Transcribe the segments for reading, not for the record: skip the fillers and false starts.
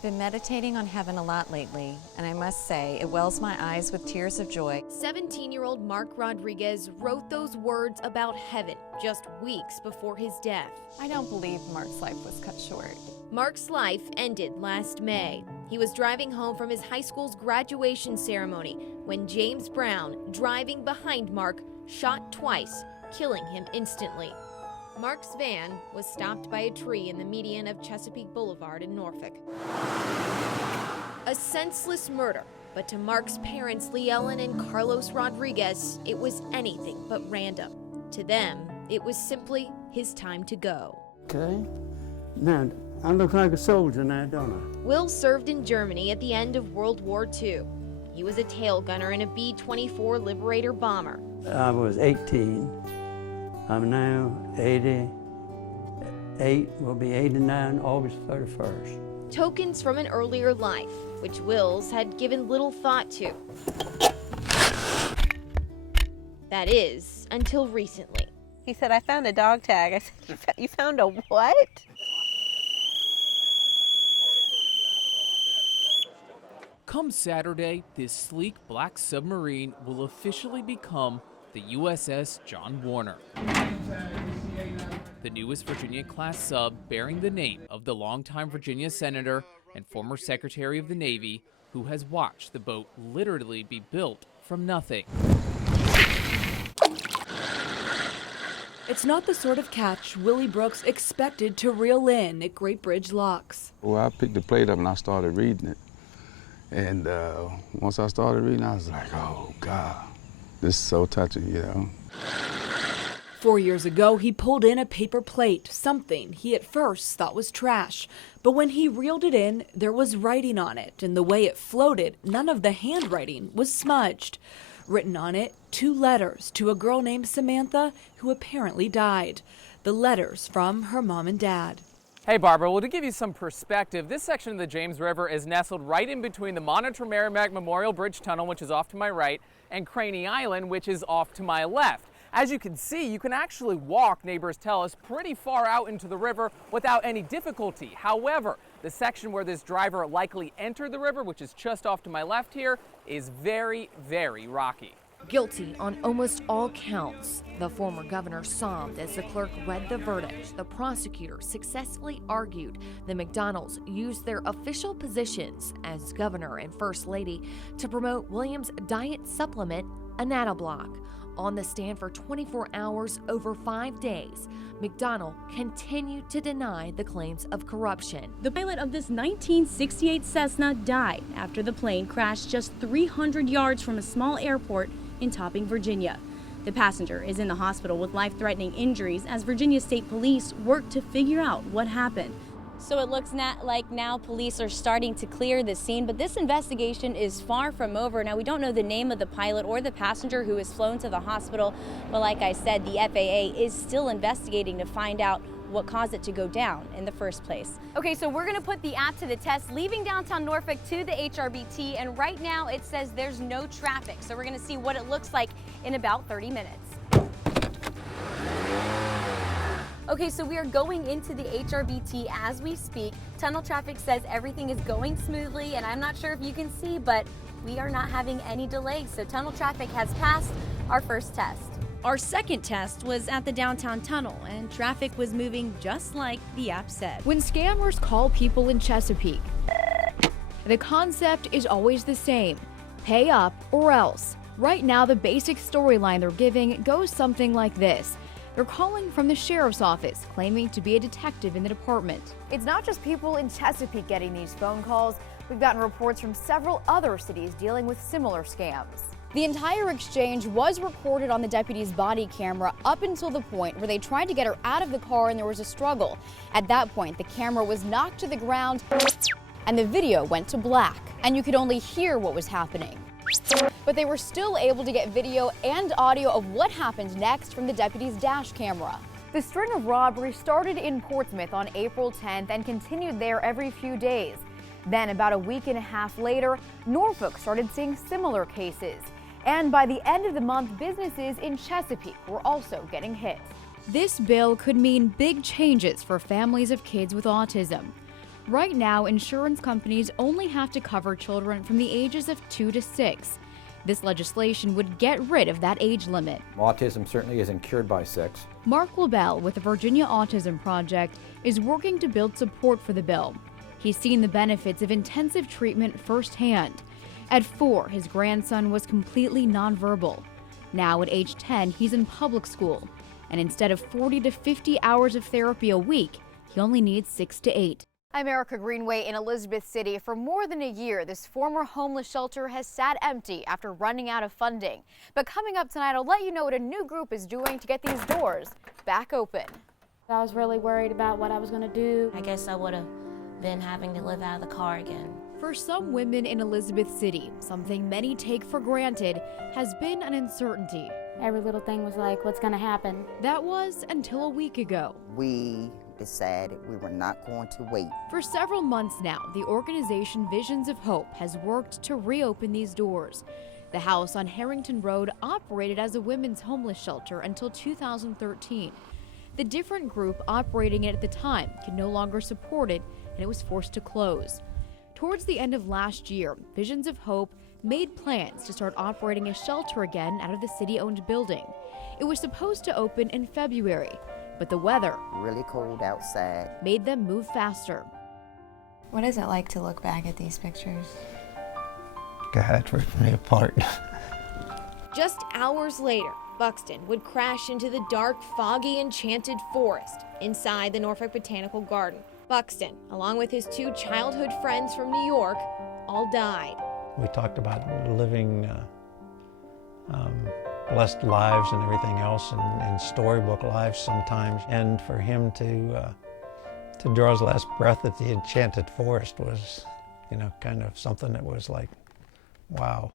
I've been meditating on heaven a lot lately, and I must say, it wells my eyes with tears of joy. 17-year-old Mark Rodriguez wrote those words about heaven just weeks before his death. I don't believe Mark's life was cut short. Mark's life ended last May. He was driving home from his high school's graduation ceremony when James Brown, driving behind Mark, shot twice, killing him instantly. Mark's van was stopped by a tree in the median of Chesapeake Boulevard in Norfolk. A senseless murder, but to Mark's parents, Leellen and Carlos Rodriguez, it was anything but random. To them, it was simply his time to go. Okay, now I look like a soldier now, don't I? Will served in Germany at the end of World War II. He was a tail gunner in a B-24 Liberator bomber. I was 18. I'm now 88, will be 89 August 31st. Tokens from an earlier life, which Wills had given little thought to. That is, until recently. He said, I found a dog tag. I said, you found a what? Come Saturday, this sleek black submarine will officially become the USS John Warner, the newest Virginia-class sub bearing the name of the longtime Virginia senator and former Secretary of the Navy who has watched the boat literally be built from nothing. It's not the sort of catch Willie Brooks expected to reel in at Great Bridge Locks. Well, I picked the plate up and I started reading it. And once I started reading, I was like, oh, God. This is so touching, you know. 4 years ago, he pulled in a paper plate, something he at first thought was trash. But when he reeled it in, there was writing on it, and the way it floated, none of the handwriting was smudged. Written on it, 2 letters to a girl named Samantha who apparently died. The letters from her mom and dad. Hey Barbara, well, to give you some perspective, this section of the James River is nestled right in between the Monitor Merrimack Memorial Bridge Tunnel, which is off to my right, and Craney Island, which is off to my left. As you can see, you can actually walk, neighbors tell us, pretty far out into the river without any difficulty. However, the section where this driver likely entered the river, which is just off to my left here, is very, very rocky. Guilty on almost all counts, the former governor sobbed as the clerk read the verdict. The prosecutor successfully argued the McDonald's used their official positions as governor and first lady to promote Williams' diet supplement, Anatoblock. On the stand for 24 hours over 5 days, McDonald continued to deny the claims of corruption. The pilot of this 1968 Cessna died after the plane crashed just 300 yards from a small airport in Topping, Virginia. The passenger is in the hospital with life-threatening injuries as Virginia State Police work to figure out what happened. So it looks like now police are starting to clear the scene, but this investigation is far from over. Now, we don't know the name of the pilot or the passenger who was flown to the hospital, but like I said, the FAA is still investigating to find out what caused it to go down in the first place. Okay, so we're gonna put the app to the test, leaving downtown Norfolk to the HRBT, and right now it says there's no traffic. So we're gonna see what it looks like in about 30 minutes. Okay, so we are going into the HRBT as we speak. Tunnel traffic says everything is going smoothly, and I'm not sure if you can see, but we are not having any delays. So tunnel traffic has passed our first test. Our second test was at the downtown tunnel, and traffic was moving just like the app said. When scammers call people in Chesapeake, the concept is always the same: pay up or else. Right now, the basic storyline they're giving goes something like this. They're calling from the sheriff's office, claiming to be a detective in the department. It's not just people in Chesapeake getting these phone calls. We've gotten reports from several other cities dealing with similar scams. The entire exchange was recorded on the deputy's body camera up until the point where they tried to get her out of the car and there was a struggle. At that point, the camera was knocked to the ground and the video went to black, and you could only hear what was happening. But they were still able to get video and audio of what happened next from the deputy's dash camera. The string of robberies started in Portsmouth on April 10th and continued there every few days. Then about a week and a half later, Norfolk started seeing similar cases. And by the end of the month, businesses in Chesapeake were also getting hit. This bill could mean big changes for families of kids with autism. Right now, insurance companies only have to cover children from the ages of 2 to 6. This legislation would get rid of that age limit. Autism certainly isn't cured by 6. Mark LaBelle with the Virginia Autism Project is working to build support for the bill. He's seen the benefits of intensive treatment firsthand. At 4, his grandson was completely nonverbal. Now at age 10, he's in public school. And instead of 40 to 50 hours of therapy a week, he only needs 6 to 8. I'm Erica Greenway in Elizabeth City. For more than a year, this former homeless shelter has sat empty after running out of funding. But coming up tonight, I'll let you know what a new group is doing to get these doors back open. I was really worried about what I was going to do. I guess I would have been having to live out of the car again. For some women in Elizabeth City, something many take for granted has been an uncertainty. Every little thing was like, what's going to happen? That was until a week ago. We decided we were not going to wait. For several months now, the organization Visions of Hope has worked to reopen these doors. The house on Harrington Road operated as a women's homeless shelter until 2013. The different group operating it at the time could no longer support it, and it was forced to close. Towards the end of last year, Visions of Hope made plans to start operating a shelter again out of the city-owned building. It was supposed to open in February, but the weather, really cold outside, made them move faster. What is it like to look back at these pictures? God, it ripped me apart. Just hours later, Buxton would crash into the dark, foggy, enchanted forest inside the Norfolk Botanical Garden. Buxton, along with his 2 childhood friends from New York, all died. We talked about living blessed lives and everything else, and storybook lives sometimes. And for him to draw his last breath at the enchanted forest was, kind of something that was like, wow.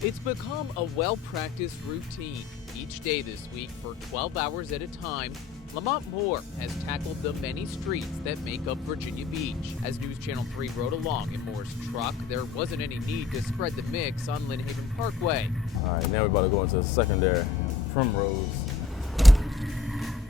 It's become a well-practiced routine. Each day this week, for 12 hours at a time, Lamont Moore has tackled the many streets that make up Virginia Beach. As News Channel 3 rode along in Moore's truck, there wasn't any need to spread the mix on Lynn Haven Parkway. All right, now we're about to go into the secondary Primrose.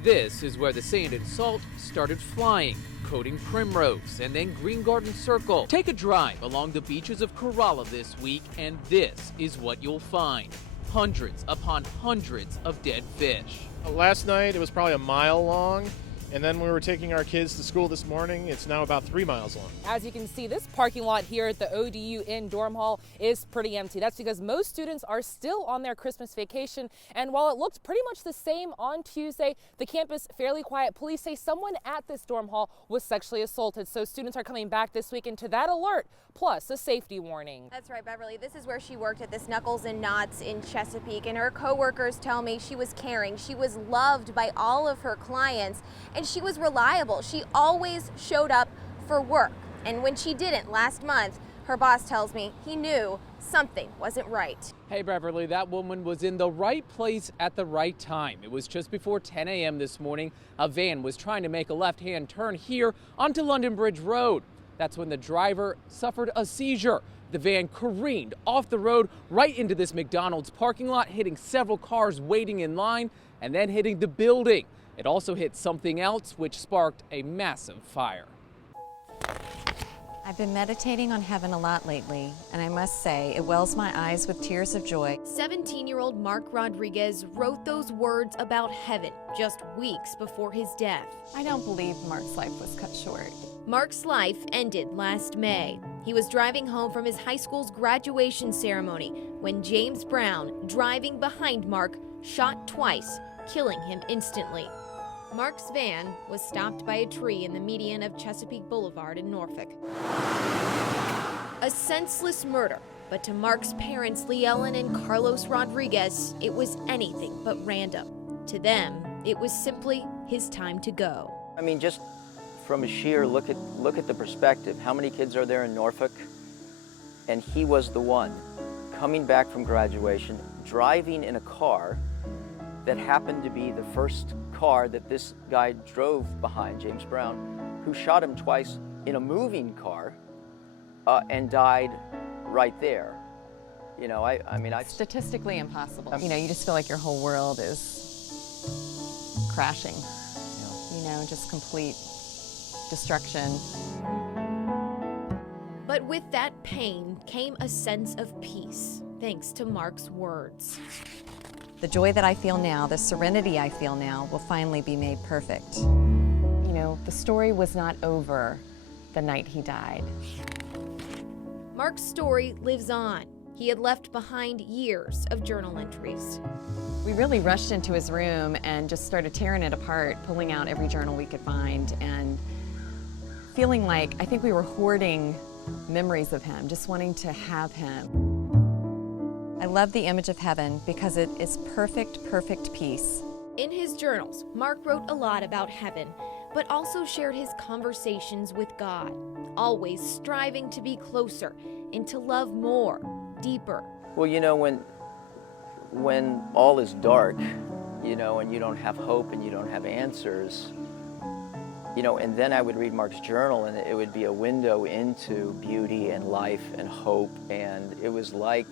This is where the sand and salt started flying, coating Primrose and then Green Garden Circle. Take a drive along the beaches of Corolla this week, and this is what you'll find. Hundreds upon hundreds of dead fish. Last night it was probably a mile long, and then we were taking our kids to school this morning. It's now about 3 miles long. As you can see, this parking lot here at the ODU Inn Dorm Hall is pretty empty. That's because most students are still on their Christmas vacation, and while it looked pretty much the same on Tuesday, the campus fairly quiet. Police say someone at this dorm hall was sexually assaulted, so students are coming back this weekend to that alert, plus a safety warning. That's right, Beverly. This is where she worked at this Knuckles and Knots in Chesapeake, and her coworkers tell me she was caring. She was loved by all of her clients, and she was reliable. She always showed up for work. And when she didn't last month, her boss tells me he knew something wasn't right. Hey Beverly, that woman was in the right place at the right time. It was just before 10 a.m. this morning. A van was trying to make a left-hand turn here onto London Bridge Road. That's when the driver suffered a seizure. The van careened off the road right into this McDonald's parking lot, hitting several cars waiting in line and then hitting the building. It also hit something else, which sparked a massive fire. I've been meditating on heaven a lot lately, and I must say, it wells my eyes with tears of joy. 17-year-old Mark Rodriguez wrote those words about heaven just weeks before his death. I don't believe Mark's life was cut short. Mark's life ended last May. He was driving home from his high school's graduation ceremony when James Brown, driving behind Mark, shot twice, killing him instantly. Mark's van was stopped by a tree in the median of Chesapeake Boulevard in Norfolk. A senseless murder, but to Mark's parents, Lee Ellen and Carlos Rodriguez, it was anything but random. To them, it was simply his time to go. I mean, just from a sheer look at the perspective, how many kids are there in Norfolk? And he was the one coming back from graduation, driving in a car that happened to be the first car that this guy drove behind, James Brown, who shot him twice in a moving car and died right there. You know, I mean, statistically impossible. You know, you just feel like your whole world is crashing. You just complete destruction. But with that pain came a sense of peace, thanks to Mark's words. The joy that I feel now, the serenity I feel now, will finally be made perfect. You know, the story was not over the night he died. Mark's story lives on. He had left behind years of journal entries. We really rushed into his room and just started tearing it apart, pulling out every journal we could find, and feeling like I think we were hoarding memories of him, just wanting to have him. I love the image of heaven because it is perfect, perfect peace. In his journals, Mark wrote a lot about heaven, but also shared his conversations with God, always striving to be closer and to love more, deeper. Well, you know, when all is dark, you know, and you don't have hope and you don't have answers, you know, and then I would read Mark's journal and it would be a window into beauty and life and hope, and it was like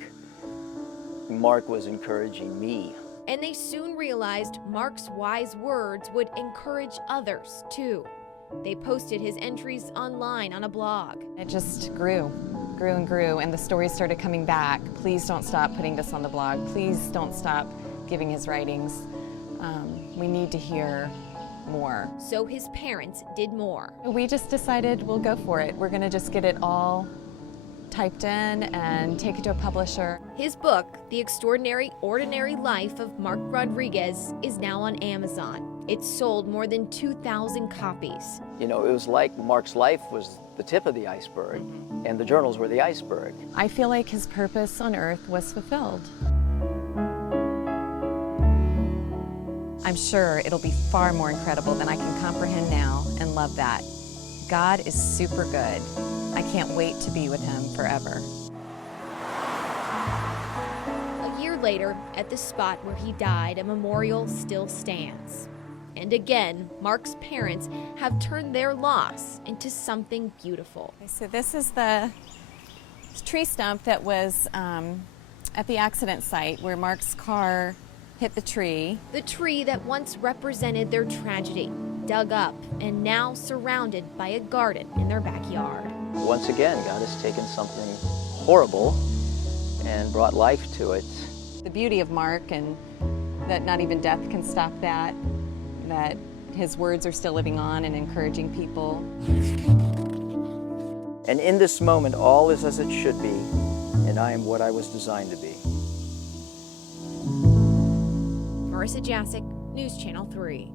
Mark was encouraging me. And they soon realized Mark's wise words would encourage others too. They posted his entries online on a blog. It just grew and grew, and the stories started coming back. Please don't stop putting this on the blog. Please don't stop giving his writings. We need to hear more. So his parents did more. We just decided we'll go for it. We're gonna just get it all typed in and take it to a publisher. His book, The Extraordinary Ordinary Life of Mark Rodriguez, is now on Amazon. It's sold more than 2,000 copies. You know, it was like Mark's life was the tip of the iceberg, and the journals were the iceberg. I feel like his purpose on earth was fulfilled. I'm sure it'll be far more incredible than I can comprehend now, and love that. God is super good. I can't wait to be with him forever. A year later, at the spot where he died, a memorial still stands. And again, Mark's parents have turned their loss into something beautiful. Okay, so this is the tree stump that was at the accident site where Mark's car hit the tree. The tree that once represented their tragedy, dug up and now surrounded by a garden in their backyard. Once again, God has taken something horrible and brought life to it. The beauty of Mark, and that not even death can stop that his words are still living on and encouraging people. And in this moment, all is as it should be, and I am what I was designed to be. Marissa Jasic, News Channel 3.